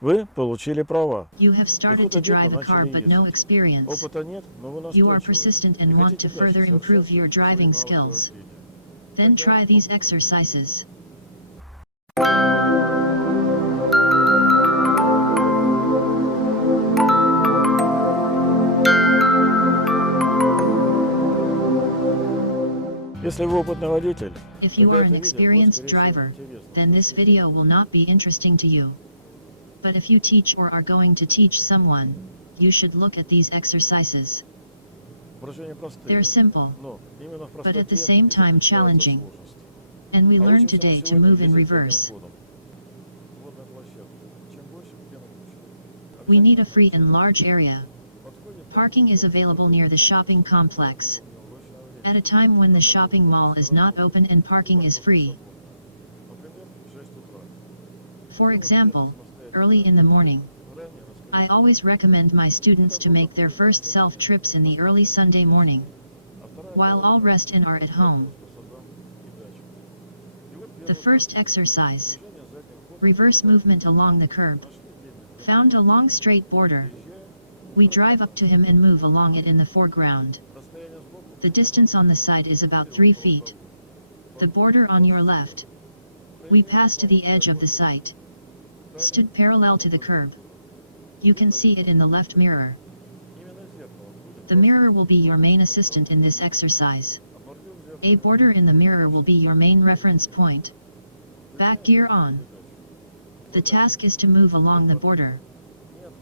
Вы получили права. You have started to drive a car but no experience. Опыта нет, но вы You are настойчивы. persistent И and want хотите to further дальше improve совершенствовать your свои driving навыки skills. владения. Then Тогда try these exercises. Если вы опытный водитель, If you тогда are это an видео будет, experienced скорее всего, driver, неинтересно. then this video will not be interesting to you. But if you teach or are going to teach someone, you should look at these exercises. Упражнения простые, They're simple, но именно в but at the простоте same и time заключается challenging. сложность. And we А learned учимся мы today to сегодня move in ездить задним reverse. ходом. Водная площадка. Чем больше, тем лучше. We need a Обязательно free and large area. подходит Parking is available near the shopping complex. At a time when the shopping mall is not open and parking is free. например, в 6 утра. For example, early in the morning. I always recommend my students to make their first self-trips in the early Sunday morning, while all rest and are at home. The first exercise. Reverse movement along the curb. Found a long straight border. We drive up to him and move along it in the foreground. The distance on the side is about 3 feet. The border on your left. We pass to the edge of the site. Stood parallel to the curb. You can see it in the left mirror. The mirror will be your main assistant in this exercise. A border in the mirror will be your main reference point. Back gear on. The task is to move along the border,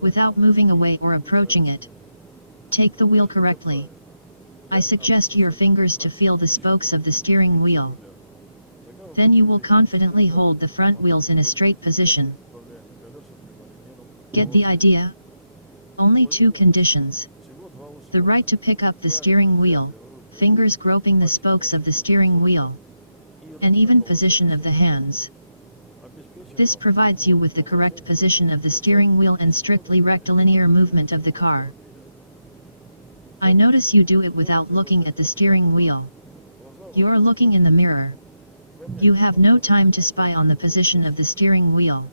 without moving away or approaching it. Take the wheel correctly. I suggest your fingers to feel the spokes of the steering wheel. Then you will confidently hold the front wheels in a straight position. Get the idea? Only 2 conditions. The right to pick up the steering wheel, fingers groping the spokes of the steering wheel, and even position of the hands. This provides you with the correct position of the steering wheel and strictly rectilinear movement of the car. I notice you do it without looking at the steering wheel. You are looking in the mirror. You have no time to spy on the position of the steering wheel.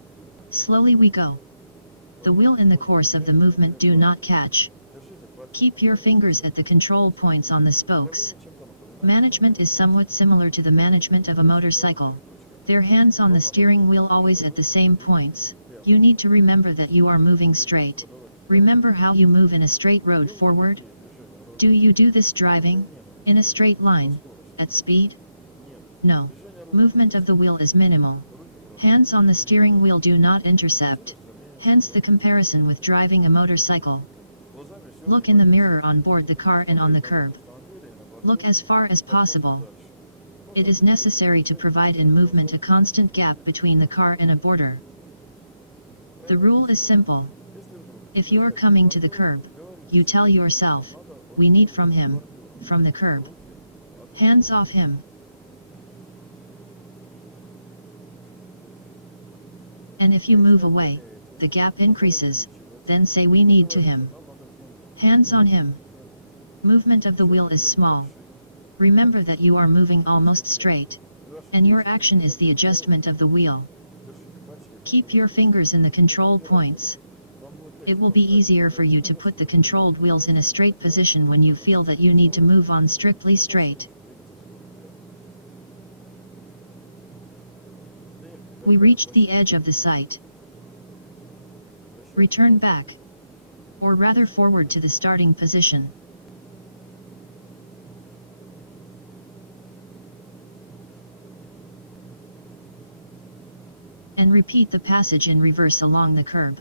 Slowly we go. The wheel in the course of the movement do not catch. Keep your fingers at the control points on the spokes. Management is somewhat similar to the management of a motorcycle. Their hands on the steering wheel always at the same points. You need to remember that you are moving straight. Remember how you move in a straight road forward? Do you do this driving? In a straight line? At speed? No. Movement of the wheel is minimal. Hands on the steering wheel do not intercept. Hence the comparison with driving a motorcycle. Look in the mirror on board the car and on the curb. Look as far as possible. It is necessary to provide in movement a constant gap between the car and a border. The rule is simple. If you are coming to the curb, you tell yourself, we need from him, from the curb. Hands off him. And if you move away, the gap increases, then say we need to him. Hands on him. Movement of the wheel is small. Remember that you are moving almost straight, and your action is the adjustment of the wheel. Keep your fingers in the control points. It will be easier for you to put the controlled wheels in a straight position when you feel that you need to move on strictly straight. We reached the edge of the site. Return back, or rather forward to the starting position. And repeat the passage in reverse along the curb.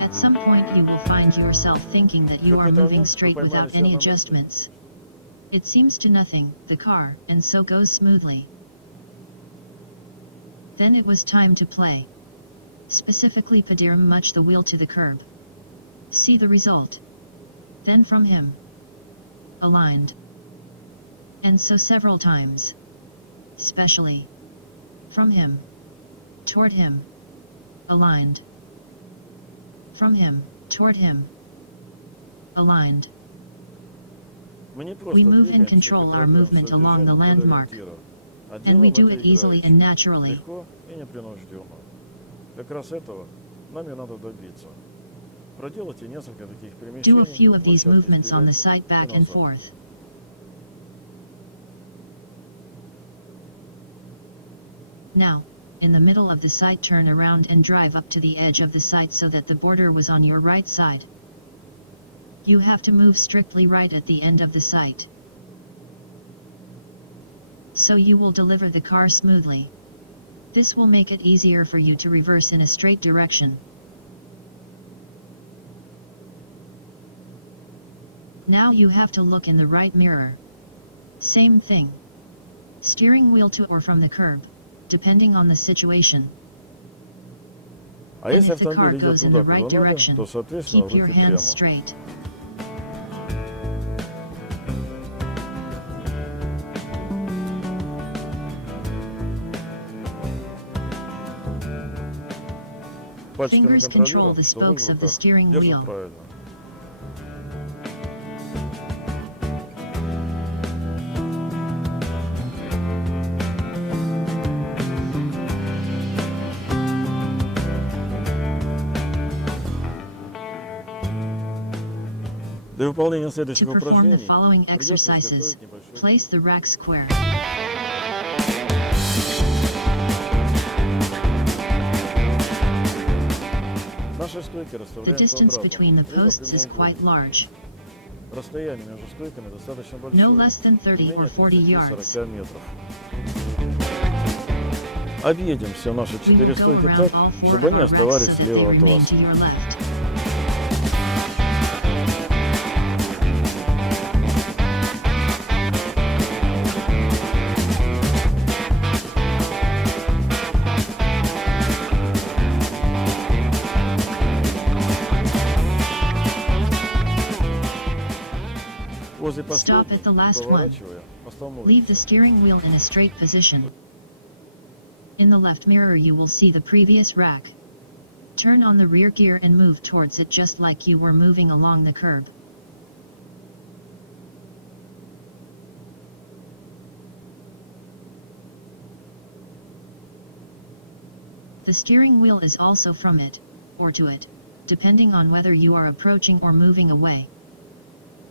At some point you will find yourself thinking that you are moving straight without any adjustments. It seems to nothing, the car, and so goes smoothly. Then it was time to play. Specifically Padirm much the wheel to the curb. See the result. Then from him. Aligned. And so several times. Specially. From him. Toward him. Aligned. From him, toward him. Aligned. We move and control our movement along the landmark, and we do it easily and naturally. Легко и непринужденно. Как раз этого нам и надо добиться. Проделайте несколько таких перемещений. Do a few of these movements on the site back and forth. Now, in the middle of the site, turn around and drive up to the edge of the site so that the border was on your right side. You have to move strictly right at the end of the site, so you will deliver the car smoothly. This will make it easier for you to reverse in a straight direction. Now you have to look in the right mirror. Same thing. Steering wheel to or from the curb, depending on the situation. А And если if the car автомобиль идет goes in the туда, right куда надо, direction, то, соответственно, keep your руки hands прямо. straight. Пальчиками Fingers control контролируем, the что руль в spokes of the руках steering держит wheel. правильно. Для выполнения To следующих perform the упражнений following придется exercises, изготовить небольшой place the rack square. Наши стойки The расставляем distance квадратом, between the либо posts is quite прямоугольником. large, Расстояние между стойками достаточно большое, no less than не 30 or менее 40 yards. 30-40 метров. Объедем все наши We will 4 go стойки around так, all four чтобы of они our racks оставались so that they слева от remain вас. to your left. Возле Stop последней, at the last one. поворачивая, Leave the остановимся. steering wheel in a straight position. In the left mirror you will see the previous rack. Turn on the rear gear and move towards it just like you were moving along the curb. The steering wheel is also from it, or to it, depending on whether you are approaching or moving away.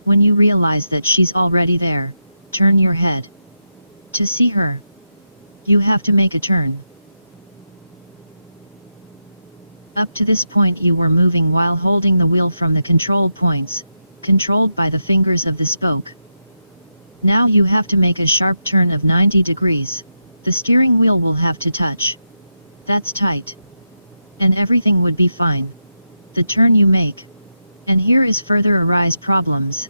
When you realize that she's already there, turn your head. To see her, you have to make a turn. Up to this point you were moving while holding the wheel from the control points, controlled by the fingers of the spoke. Now you have to make a sharp turn of 90 degrees. The steering wheel will have to touch. That's tight. And everything would be fine. The turn you make. And here is further arise problems.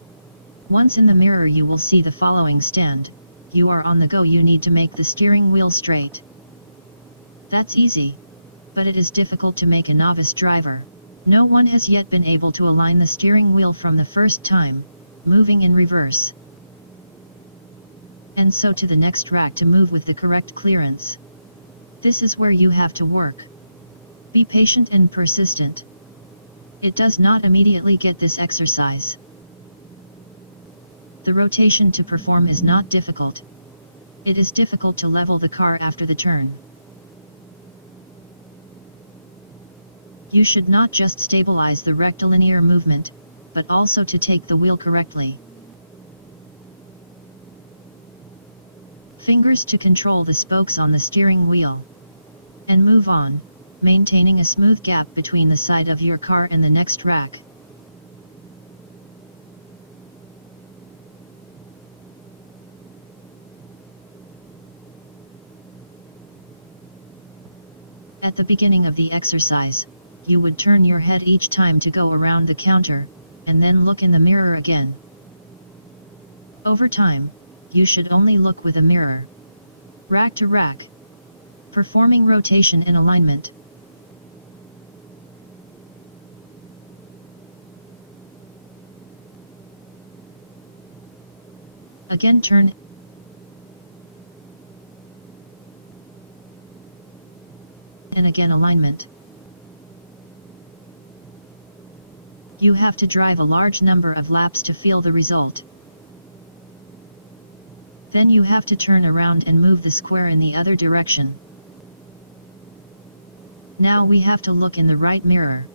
Once in the mirror you will see the following stand. You are on the go, you need to make the steering wheel straight. That's easy. But it is difficult to make a novice driver. No one has yet been able to align the steering wheel from the first time, moving in reverse. And so to the next rack to move with the correct clearance. This is where you have to work. Be patient and persistent. It does not immediately get this exercise. The rotation to perform is not difficult. It is difficult to level the car after the turn. You should not just stabilize the rectilinear movement, but also to take the wheel correctly. Fingers to control the spokes on the steering wheel. And move on, maintaining a smooth gap between the side of your car and the next rack. At the beginning of the exercise, you would turn your head each time to go around the counter, and then look in the mirror again. Over time, you should only look with a mirror. Rack to rack. Performing rotation in alignment. Again turn. and again alignment. You have to drive a large number of laps to feel the result. Then you have to turn around and move the square in the other direction. Now we have to look in the right mirror.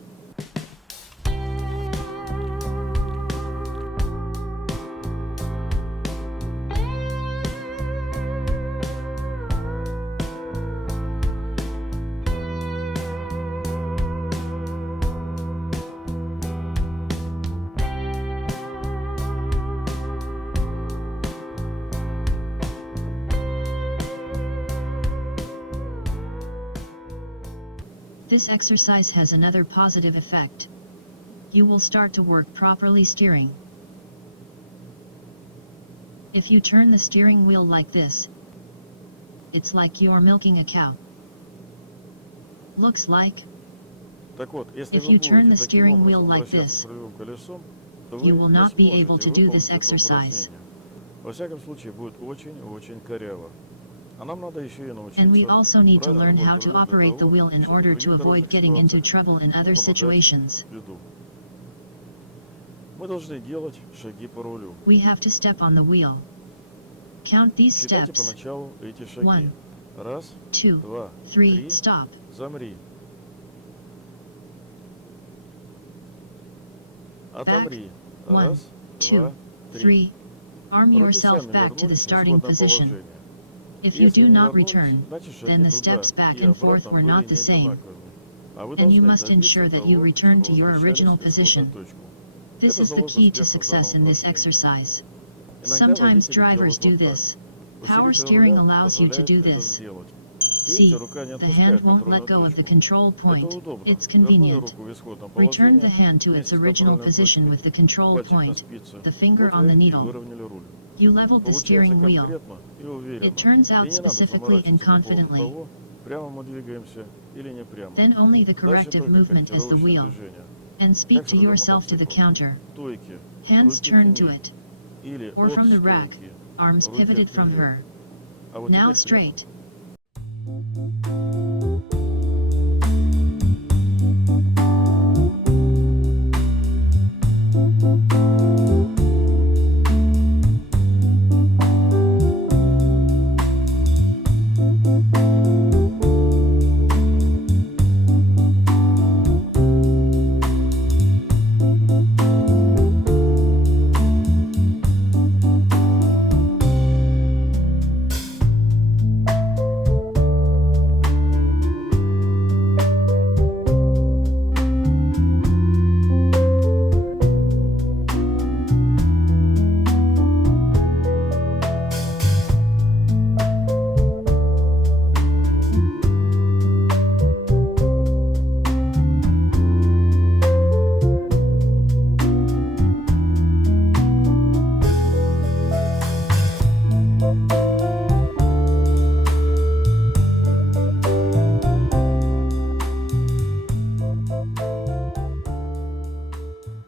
This exercise has another positive effect. You will start to work properly steering. If you turn the steering wheel like this, it's like you're milking a cow. Looks like. Так вот, если If вы you turn the будете таким steering wheel образом like вращаться this, рулевым колесом, то you вы will не not be able сможете to do выполнить this это exercise. упражнение. Во всяком случае, будет очень коряво. А нам надо еще и научиться And we also need to правильно learn how работать to рулем для operate the того, wheel in чтобы в order других to avoid дорожных getting into ситуациях trouble in не other попадать situations. в беду. Мы должны делать шаги по рулю. We have to step on the wheel. Count these Считайте steps. поначалу эти шаги. 1, Раз, 2, два, 3, три, stop. замри. Back. Отомри. 1, Раз, 2, два, 3. три. Arm Руки yourself сами back to the вернулись в starting исходное position. положение. If you Если do не not вернулись, return, значит шаги then the туда steps back и and forth обратно were были not the same. неодинаковыми. А вы And you должны must добиться ensure that того, you return to чтобы your возвращались original в исходную position. точку. This Это is the залог key to успеха в success данном in this упражнении. exercise. Иногда Sometimes водители drivers делают do вот так. this. Power Усилитель steering руля allows you to позволяет do это this. сделать. See, Видите, рука не the отпускает hand won't let контрольную go of the точку. control Это point. удобно. It's Вернули convenient. руку в исходное Return the положение hand to its вместе с original контрольной position точкой. with the control Пальчик на point, спице. the finger Вот on вы the и needle. выровняли руль. You leveled the Получается steering wheel. конкретно и уверенно. It turns И out не надо specifically and заморачиваться по поводу confidently. того, прямо мы двигаемся или не прямо. Then only the Дальше corrective только movement is the корректировочное wheel. движение. And speak Как с to рулем yourself to the мотоцикла. counter. Стойки, Hands руки turned to к ней. it. Или Or от from the rack, стойки, arms руки pivoted от from нее. her. А вот Now теперь прямо. straight.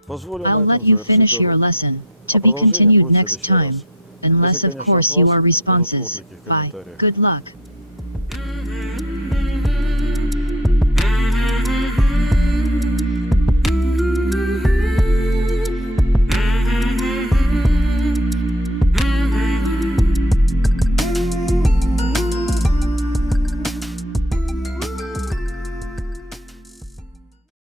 Позволю на I'll let этом you завершить finish your урок. lesson, А to be продолжение continued будет в next следующий time. раз. Unless, Если, of конечно, course, от you вас are будут responses. отклики в Bye. комментариях. Good luck.